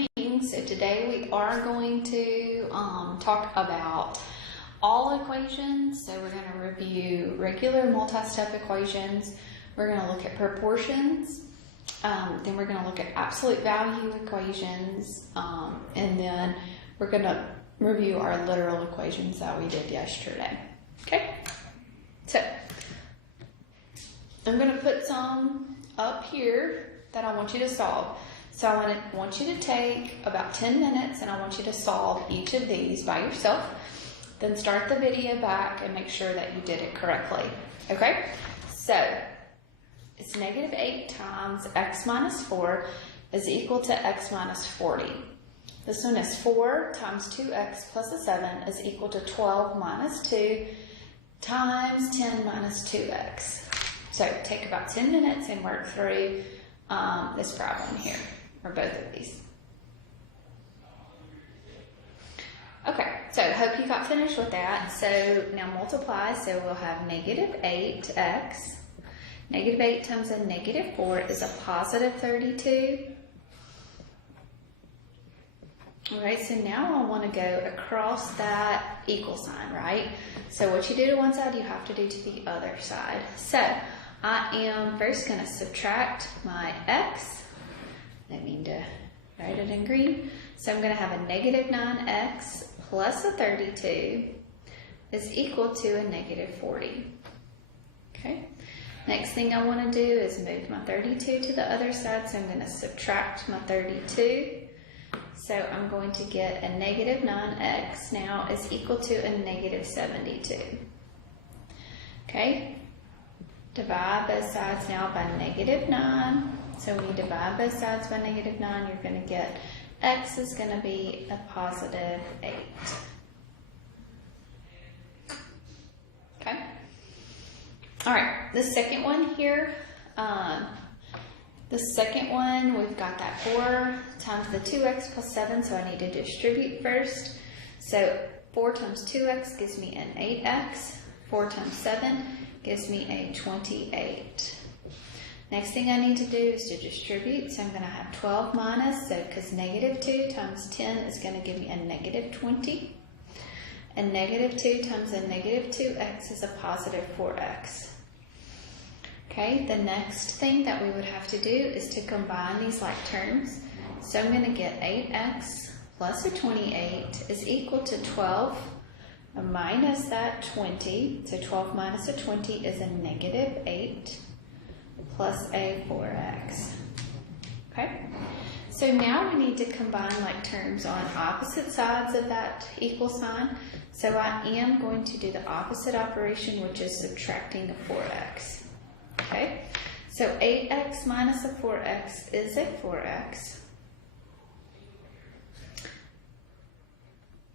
morning. So today we are going to talk about all equations. So we're going to review regular multi-step equations. We're going to look at proportions. Then we're going to look at absolute value equations. And then we're going to review our literal equations that we did yesterday. Okay? So I'm going to put some up here that I want you to solve. So I want you to take about 10 minutes and I want you to solve each of these by yourself. Then start the video back and make sure that you did it correctly. Okay? So it's negative 8 times x minus 4 is equal to x minus 40. This one is 4 times 2x plus a 7 is equal to 12 minus 2 times 10 minus 2x. So take about 10 minutes and work through this problem here, or both of these. Okay, so I hope you got finished with that. So now multiply, so we'll have negative 8x. Negative 8 times a negative 4 is a positive 32. All right, so now I want to go across that equal sign, right? So what you do to one side, you have to do to the other side. So I am first going to subtract my x. I mean to write it in green. So I'm going to have a negative 9x plus a 32 is equal to a negative 40. Okay. Next thing I want to do is move my 32 to the other side. So I'm going to subtract my 32. So I'm going to get a negative 9x now is equal to a negative 72. Okay. Divide both sides now by negative 9. So when you divide both sides by negative 9, you're going to get x is going to be a positive 8. Okay. All right. The second one here, we've got that 4 times the 2x plus 7, so I need to distribute first. So 4 times 2x gives me an 8x. 4 times 7 gives me a 28. Next thing I need to do is to distribute. So I'm going to have 12 minus, so because negative 2 times 10 is going to give me a negative 20. And negative 2 times a negative 2x is a positive 4x. Okay, the next thing that we would have to do is to combine these like terms. So I'm going to get 8x plus a 28 is equal to 12 minus that 20. So 12 minus a 20 is a negative 8 plus a 4x. Okay, so now we need to combine like terms on opposite sides of that equal sign. So I am going to do the opposite operation, which is subtracting a 4x. Okay, so 8x minus a 4x is a 4x.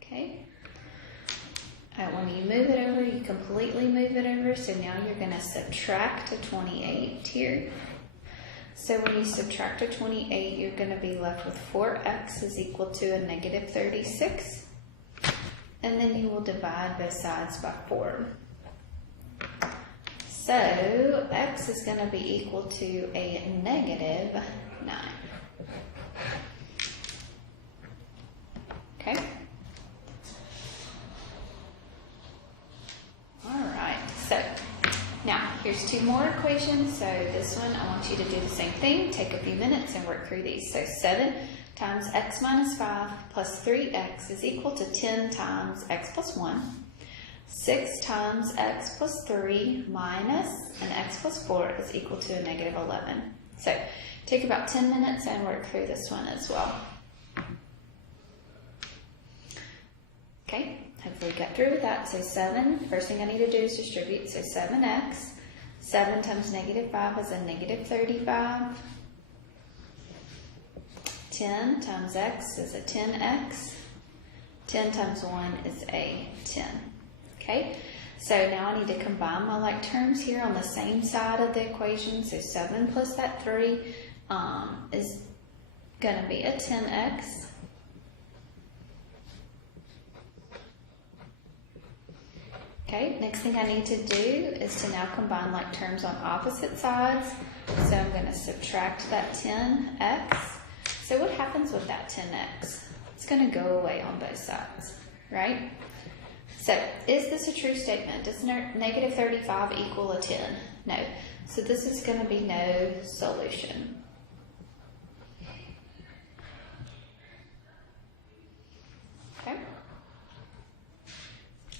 Okay. When you move it over, you completely move it over. So now you're going to subtract a 28 here. So when you subtract a 28, you're going to be left with 4x is equal to a negative 36. And then you will divide both sides by 4. So x is going to be equal to a negative 9. Okay. Alright, so now here's 2 more equations. So this one I want you to do the same thing. Take a few minutes and work through these. So 7 times x minus 5 plus 3x is equal to 10 times x plus 1. 6 times x plus 3 minus an x plus 4 is equal to a negative 11. So take about 10 minutes and work through this one as well. Okay, hopefully you got through with that. So 7, first thing I need to do is distribute. So 7x, 7 times negative 5 is a negative 35. 10 times x is a 10x. 10 times 1 is a 10. Okay, so now I need to combine my like terms here on the same side of the equation. So 7 plus that 3 is going to be a 10x. Okay, next thing I need to do is to now combine like terms on opposite sides. So I'm going to subtract that 10x. So what happens with that 10x? It's going to go away on both sides, right? So is this a true statement? Does negative 35 equal a 10? No. So this is going to be no solution. Okay.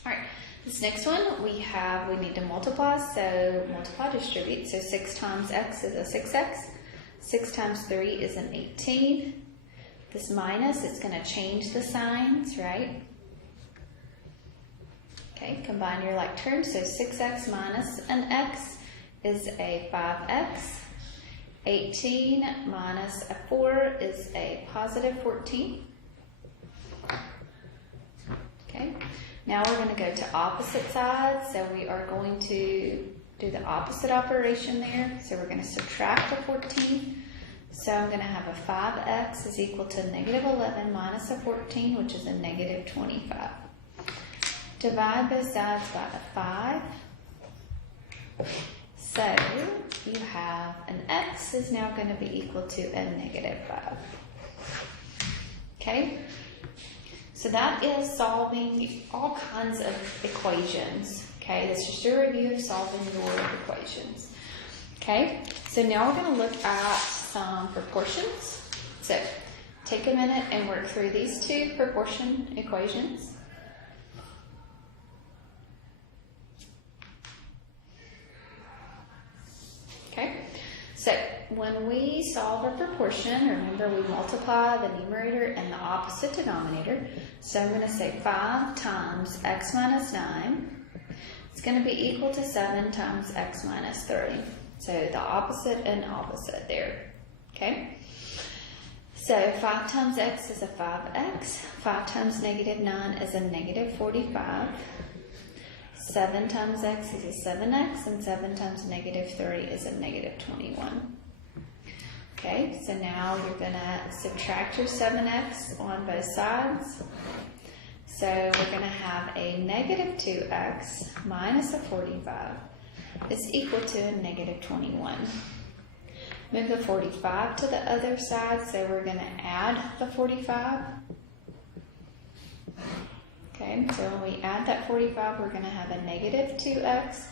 All right. This next one we need to multiply. So multiply, distribute. So 6 times x is a 6x. 6 times 3 is an 18. This minus, it's going to change the signs, right? Okay, combine your like terms. So 6x minus an x is a 5x. 18 minus a 4 is a positive 14. Okay, now we're going to go to opposite sides. So we are going to do the opposite operation there. So we're going to subtract the 14. So I'm going to have a 5x is equal to negative 11 minus a 14, which is a negative 25. Divide both sides by a 5. So you have an x is now going to be equal to a negative 5. Okay? So that is solving all kinds of equations. Okay? That's just a review of solving your equations. Okay? So now we're going to look at some proportions. So take a minute and work through these two proportion equations. Okay, so when we solve a proportion, remember we multiply the numerator and the opposite denominator. So I'm going to say 5 times x minus 9. It's going to be equal to 7 times x minus 30. So the opposite and opposite there. Okay, so 5 times x is a 5x. 5 times negative 9 is a negative 45. 7 times x is a 7x, and 7 times negative 30 is a negative 21. Okay, so now you're going to subtract your 7x on both sides. So we're going to have a negative 2x minus a 45 is equal to a negative 21. Move the 45 to the other side, so we're going to add the 45. Okay, so when we add that 45, we're going to have a negative 2x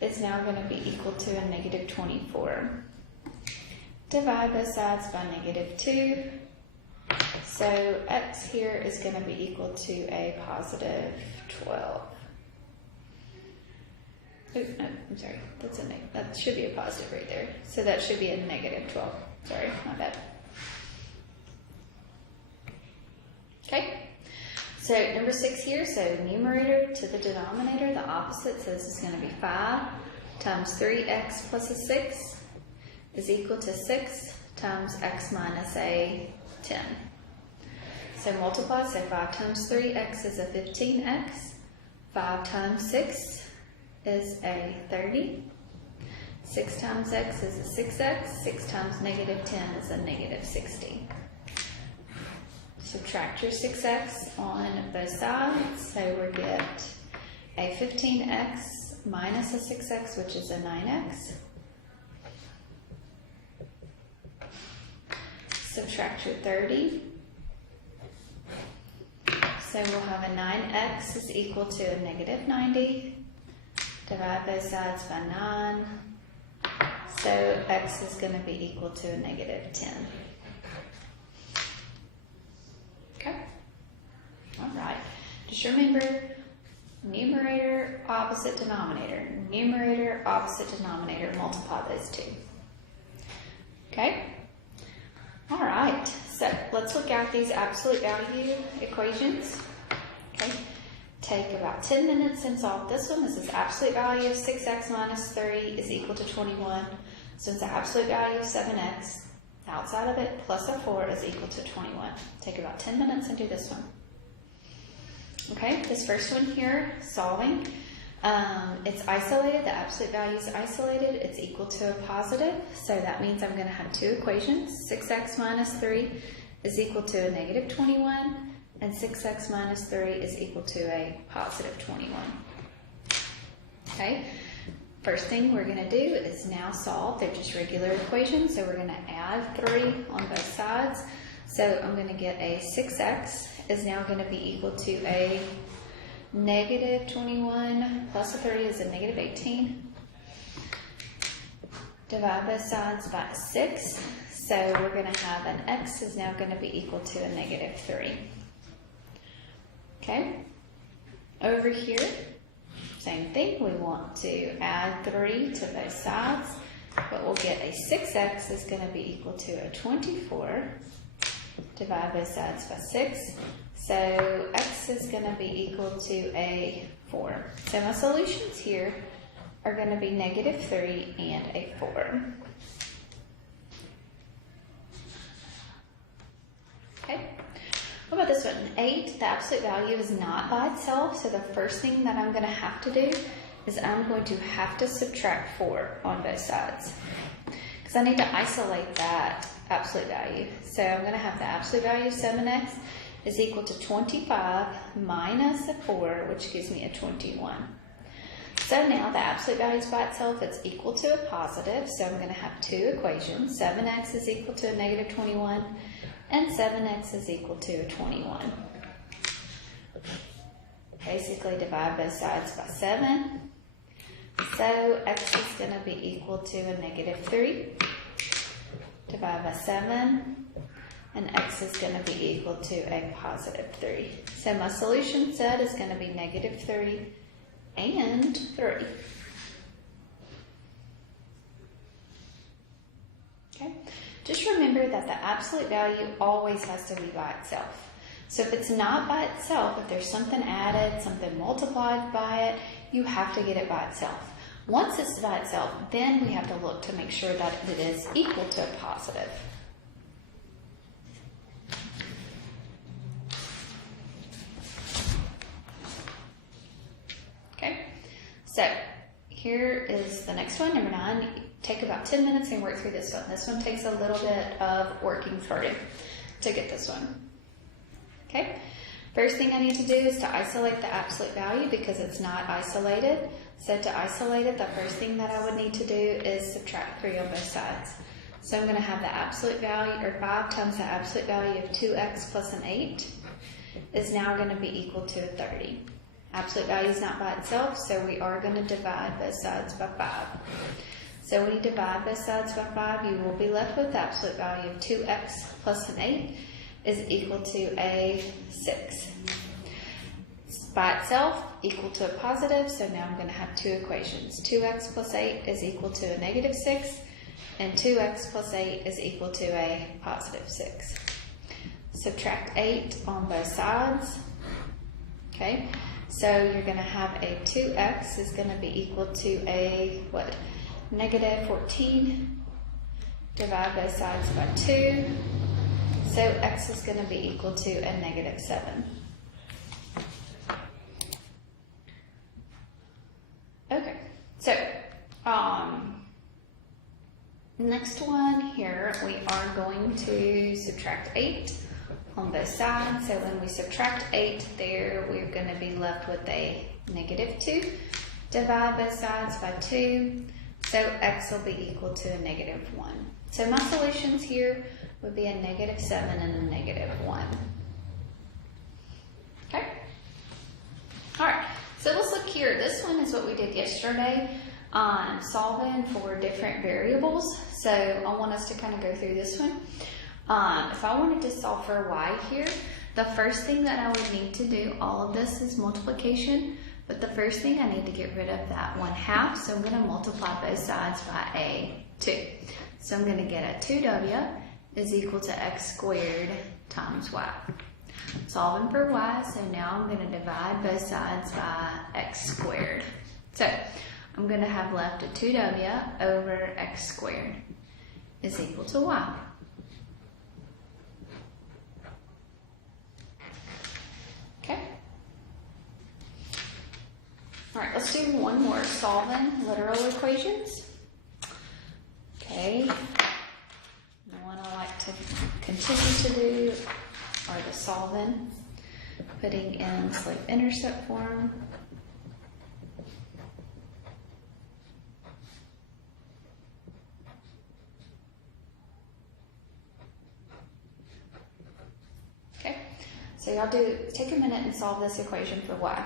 is now going to be equal to a negative 24. Divide both sides by negative 2. So x here is going to be equal to a positive 12. Oops, no, I'm sorry. That should be a positive right there. So that should be a negative 12. Sorry, my bad. Okay. So number 6 here, so numerator to the denominator, the opposite, so this is going to be 5 times 3x plus a 6 is equal to 6 times x minus a 10. So multiply, so 5 times 3x is a 15x, 5 times 6 is a 30, 6 times x is a 6x, 6 times negative 10 is a negative 60. Subtract your 6x on both sides, so we get a 15x minus a 6x, which is a 9x. Subtract your 30. So we'll have a 9x is equal to a negative 90. Divide both sides by 9. So x is going to be equal to a negative 10. Okay. All right. Just remember, numerator, opposite denominator. Numerator, opposite denominator. Multiply those two. Okay. All right. So let's look at these absolute value equations. Okay. Take about 10 minutes and solve this one. This is absolute value of 6x minus 30 is equal to 21. So it's the absolute value of 7x. Outside of it, plus a 4 is equal to 21. Take about 10 minutes and do this one. Okay, this first one here, solving. It's isolated, the absolute value is isolated. It's equal to a positive. So that means I'm going to have two equations. 6x minus 3 is equal to a negative 21. And 6x minus 3 is equal to a positive 21. Okay. First thing we're going to do is now solve. They're just regular equations, so we're going to add 3 on both sides. So I'm going to get a 6x is now going to be equal to a negative 21 plus a 30 is a negative 18. Divide both sides by 6. So we're going to have an x is now going to be equal to a negative 3. Okay. Over here, same thing. We want to add 3 to both sides. But we'll get a 6x is going to be equal to a 24. Divide both sides by 6. So x is going to be equal to a 4. So my solutions here are going to be negative 3 and a 4. Okay. What about this one? 8, the absolute value is not by itself. So the first thing that I'm going to have to do is I'm going to have to subtract 4 on both sides. Because I need to isolate that absolute value. So I'm going to have the absolute value of 7x is equal to 25 minus a 4, which gives me a 21. So now the absolute value is by itself, it's equal to a positive. So I'm going to have two equations. 7x is equal to a negative 21, and 7x is equal to a 21. Basically divide both sides by 7. So x is going to be equal to a negative 3. Divide by 7. And x is going to be equal to a positive 3. So my solution set is going to be negative 3 and 3. Okay. Just remember that the absolute value always has to be by itself. So if it's not by itself, if there's something added, something multiplied by it, you have to get it by itself. Once it's by itself, then we have to look to make sure that it is equal to a positive. Okay, so here is the next one, number 9. Take about 10 minutes and work through this one. This one takes a little bit of working through to get this one. Okay, first thing I need to do is to isolate the absolute value because it's not isolated. So to isolate it, the first thing that I would need to do is subtract 3 on both sides. So I'm going to have the absolute value, or 5 times the absolute value of 2x plus an 8 is now going to be equal to a 30. Absolute value is not by itself, so we are going to divide both sides by 5. So when you divide both sides by 5, you will be left with the absolute value of 2x plus an 8 is equal to a 6. By itself, equal to a positive, so now I'm going to have two equations. 2x plus 8 is equal to a negative 6, and 2x plus 8 is equal to a positive 6. Subtract 8 on both sides. Okay, so you're going to have a 2x is going to be equal to a, what, negative 14. Divide both sides by 2. So x is going to be equal to a negative 7. Okay, so next one here, we are going to subtract 8 on both sides. So when we subtract 8 there, we're going to be left with a negative 2. Divide both sides by 2. So x will be equal to a negative 1. So my solutions here would be a negative 7 and a negative 1. Okay? Alright, so let's look here. This one is what we did yesterday, solving for different variables. So I want us to kind of go through this one. If I wanted to solve for y here, the first thing that I would need to do, all of this is multiplication, but the first thing I need to get rid of that 1/2, so I'm going to multiply both sides by a 2. So I'm going to get a 2w is equal to x squared times y. Solving for y, so now I'm going to divide both sides by x squared. So I'm going to have left a 2w over x squared is equal to y. Okay. All right, let's do one more, solving literal equations. Okay. The one I like to continue to do are the solving, putting in slope-intercept form. So y'all take a minute and solve this equation for y.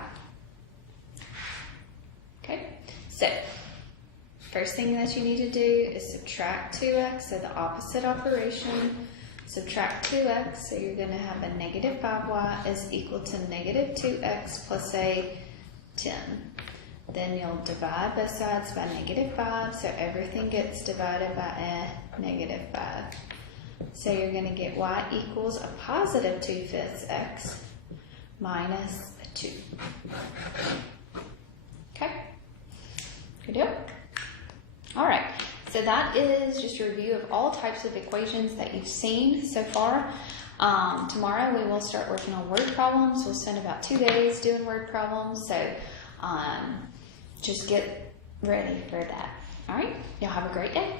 Okay, so first thing that you need to do is subtract 2x, so the opposite operation. Subtract 2x, so you're going to have a negative 5y is equal to negative 2x plus a 10. Then you'll divide both sides by negative 5, so everything gets divided by a negative 5. So you're going to get y equals a positive 2/5 x minus a 2. Okay? Good deal? All right. So that is just a review of all types of equations that you've seen so far. Tomorrow we will start working on word problems. We'll spend about 2 days doing word problems. So just get ready for that. All right. Y'all have a great day.